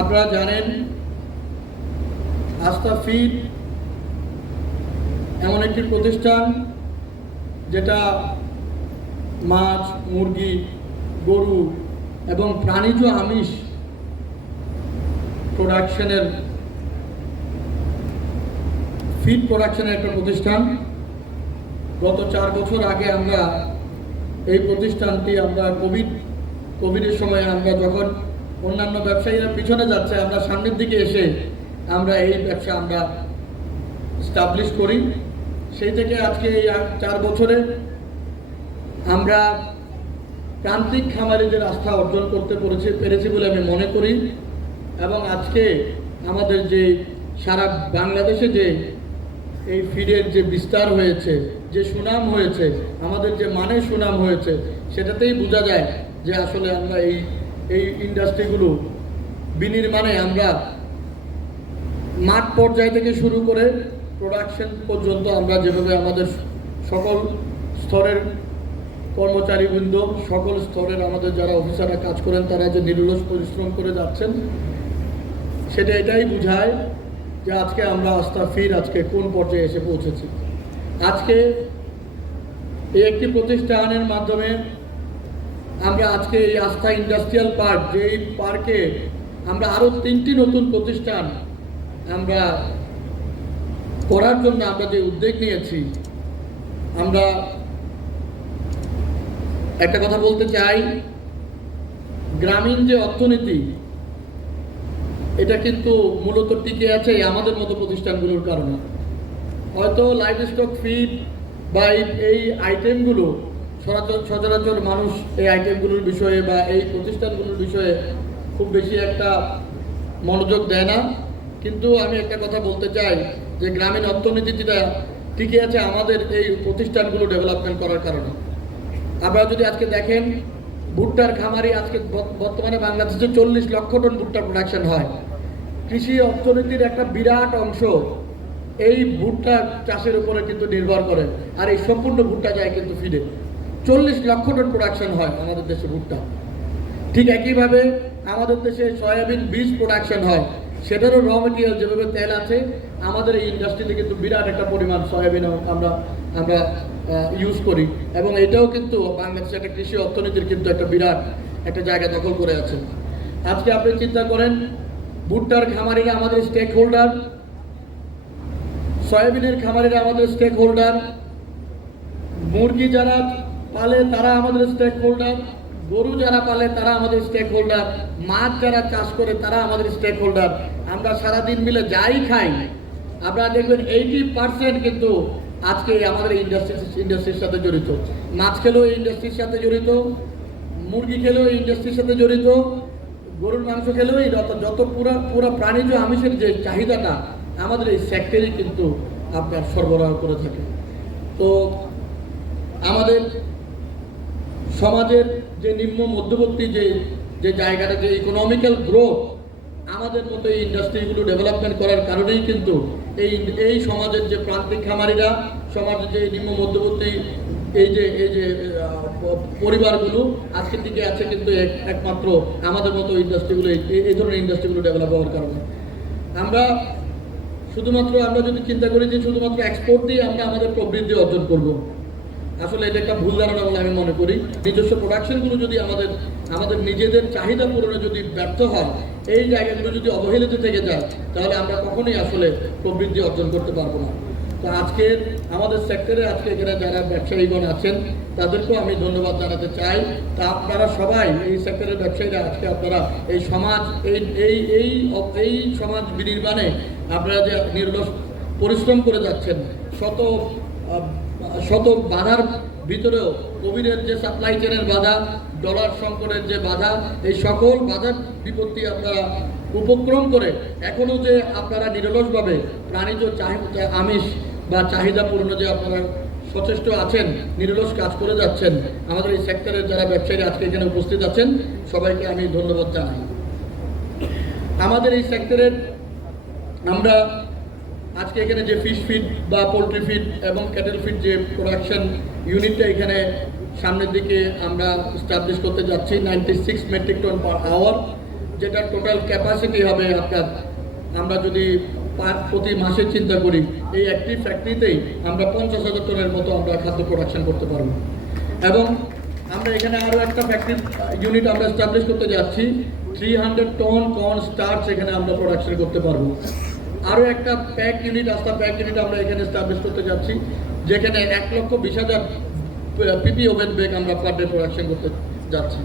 আপনারা জানেন আস্থা ফিড এমন একটি প্রতিষ্ঠান যেটা মাছ, মুরগি, গরু এবং প্রাণীজ আমিষ প্রোডাকশনের ফিড প্রোডাকশনের একটা প্রতিষ্ঠান। গত চার বছর আগে আমরা এই প্রতিষ্ঠানটি, আমরা কোভিড, কোভিডের সময় আমরা যখন অন্যান্য ব্যবসায়ীরা পিছনে যাচ্ছে, আমরা সামনের দিকে এসে আমরা এই ব্যবসা আমরা স্টাবলিশ করি। সেই থেকে আজকে এই চার বছরে আমরা প্রান্তিক খামারিদের আস্থা অর্জন করতে পেরেছি পেরেছি বলে আমি মনে করি। এবং আজকে আমাদের যে সারা বাংলাদেশে যে এই ফিডের যে বিস্তার হয়েছে, যে সুনাম হয়েছে, আমাদের যে মানে সুনাম হয়েছে, সেটাতেই বোঝা যায় যে আসলে আমরা এই এই ইন্ডাস্ট্রিগুলো বিনির্মাণে আমরা মাঠ পর্যায় থেকে শুরু করে প্রোডাকশন পর্যন্ত আমরা যেভাবে আমাদের সকল স্তরের কর্মচারীবৃন্দ, সকল স্তরের আমাদের যারা অফিসাররা কাজ করেন, তারা যে নিরলস পরিশ্রম করে যাচ্ছেন, সেটা এটাই বোঝায় যে আজকে আমরা আস্থা ফির আজকে কোন পর্যায়ে এসে পৌঁছেছি। আজকে এই একটি প্রতিষ্ঠানের মাধ্যমে আমরা আজকে এই আস্থা ইন্ডাস্ট্রিয়াল পার্ক যে এই পার্কে আমরা আরও তিনটি নতুন প্রতিষ্ঠান আমরা করার জন্য আমরা যে উদ্যোগ নিয়েছি, আমরা একটা কথা বলতে চাই, গ্রামীণ যে অর্থনীতি, এটা কিন্তু মূলত টিকে আছে আমাদের মতো প্রতিষ্ঠানগুলোর কারণে। হয়তো লাইফ স্টক ফিড বা এই- এই আইটেমগুলো সচরাচর সচরাচর মানুষ এই আইটেমগুলোর বিষয়ে বা এই প্রতিষ্ঠানগুলোর বিষয়ে খুব বেশি একটা মনোযোগ দেয় না। কিন্তু আমি একটা কথা বলতে চাই যে গ্রামীণ অর্থনীতিটা টিকে আছে আমাদের এই প্রতিষ্ঠানগুলো ডেভেলপমেন্ট করার কারণে। আপনারা যদি আজকে দেখেন, ভুট্টার খামারি আজকে বর্তমানে বাংলাদেশে চল্লিশ লক্ষ টন ভুট্টা প্রোডাকশন হয়। কৃষি অর্থনীতির একটা বিরাট অংশ এই ভুট্টা চাষের উপরে কিন্তু নির্ভর করে, আর এই সম্পূর্ণ ভুট্টা যায় কিন্তু ফিডে চল্লিশ লক্ষ টন প্রোডাকশন হয় আমাদের দেশে ভুট্টা। ঠিক একইভাবে আমাদের দেশে সয়াবিন বীজ প্রোডাকশন হয়। সেটারও র মেটেরিয়াল যেভাবে তেল আছে, আমাদের এই ইন্ডাস্ট্রিতে কিন্তু বিরাট একটা পরিমাণ সয়াবিন আমরা আমরা ইউজ করি। এবং এটাও কিন্তু বাংলাদেশের একটা কৃষি অর্থনীতির কিন্তু একটা বিরাট একটা জায়গা দখল করে আছে। আজকে আপনি চিন্তা করেন, ভুট্টার খামারিরা আমাদের স্টেক হোল্ডার সয়াবিনের খামারিরা আমাদের স্টেক হোল্ডার মুরগি যারা পালে তারা আমাদের স্টেক হোল্ডার গরু যারা পালে তারা আমাদের স্টেক হোল্ডার মাছ যারা চাষ করে তারা আমাদের স্টেক হোল্ডার আমরা সারাদিন মিলে যাই খাই। আপনারা দেখবেন এইটি পার্সেন্ট কিন্তু আজকে আমাদের ইন্ডাস্ট্রি ইন্ডাস্ট্রির সাথে জড়িত। মাছ খেলেও ইন্ডাস্ট্রির সাথে জড়িত, মুরগি খেলেও ইন্ডাস্ট্রির সাথে জড়িত, গরুর মাংস খেলেও এই যত যত পুরা, পুরো প্রাণীজ আমিষের যে চাহিদাটা, আমাদের এই সেক্টরই কিন্তু আপনার সরবরাহ করে থাকে। তো আমাদের সমাজের যে নিম্ন, মধ্যবর্তী যে যে জায়গাটা, যে ইকোনমিক্যাল গ্রোথ আমাদের মতো এই ইন্ডাস্ট্রিগুলো ডেভেলপমেন্ট করার কারণেই কিন্তু এই এই সমাজের যে প্রান্তিক খামারিরা, সমাজের যে নিম্ন, মধ্যবর্তী, এই যে এই যে পরিবারগুলো, আজকের দিকে আছে কিন্তু এক- একমাত্র আমাদের মতো ইন্ডাস্ট্রিগুলো এই ধরনের ইন্ডাস্ট্রিগুলো ডেভেলপ হওয়ার কারণে। আমরা শুধুমাত্র, আমরা যদি চিন্তা করি যে শুধুমাত্র এক্সপোর্ট দিয়ে আমরা আমাদের প্রবৃদ্ধি অর্জন করব। আসলে এটা একটা ভুল ধারণা বলে আমি মনে করি। নিজস্ব প্রোডাকশনগুলো যদি আমাদের আমাদের নিজেদের চাহিদা পূরণে যদি ব্যর্থ হয়, এই জায়গাগুলো যদি অবহেলিত থেকে যায়, তাহলে আমরা কখনোই আসলে প্রবৃদ্ধি অর্জন করতে পারব না। তো আজকে আমাদের সেক্টরে আজকে এখানে যারা ব্যবসায়ীগণ আছেন, তাদেরকেও আমি ধন্যবাদ জানাতে চাই। তা আপনারা সবাই এই সেক্টরের ব্যবসায়ীরা, আজকে আপনারা এই সমাজ এই এই এই এই সমাজ বিনির্মাণে আপনারা যে নির্লস পরিশ্রম করে যাচ্ছেন, শত শত বাধার ভিতরেও কোভিডের যে সাপ্লাই চেনের বাধা ডলার সংকটের যে বাধা, এই সকল বাধার বিপত্তি আপনারা উপক্রম করে এখনও যে আপনারা নিরলসভাবে প্রাণীজ চাহিদা আমিষ বা চাহিদা পূরণে যে আপনারা সচেষ্ট আছেন, নিরলস কাজ করে যাচ্ছেন, আমাদের এই সেক্টরের যারা ব্যবসায়ীরা আজকে এখানে উপস্থিত আছেন, সবাইকে আমি ধন্যবাদ জানাই। আমাদের এই সেক্টরের আমরা আজকে এখানে যে ফিশ ফিড বা পোলট্রি ফিড এবং ক্যাটেল ফিড যে প্রোডাকশন ইউনিটটা এখানে সামনের দিকে আমরা স্টাবলিশ করতে যাচ্ছি ninety six metric ton per hour যেটা টোটাল ক্যাপাসিটি হবে আপনার, আমরা যদি পার প্রতি মাসে চিন্তা করি, এই একটি ফ্যাক্টরিতেই আমরা পঞ্চাশ হাজার টনের মতো আমরা খাদ্য প্রোডাকশন করতে পারব। এবং আমরা এখানে আরও একটা ফ্যাক্টরি ইউনিট আমরা এস্টাবলিশ করতে যাচ্ছি three hundred ton corn starch এখানে আমরা প্রোডাকশন করতে পারব। আরও একটা pack unit Astha pack unit আমরা এখানে স্টাবলিশ করতে যাচ্ছি, যেখানে এক লক্ষ বিশ হাজার পিপি ওভেন বেগ আমরা পার ডে প্রোডাকশন করতে যাচ্ছি।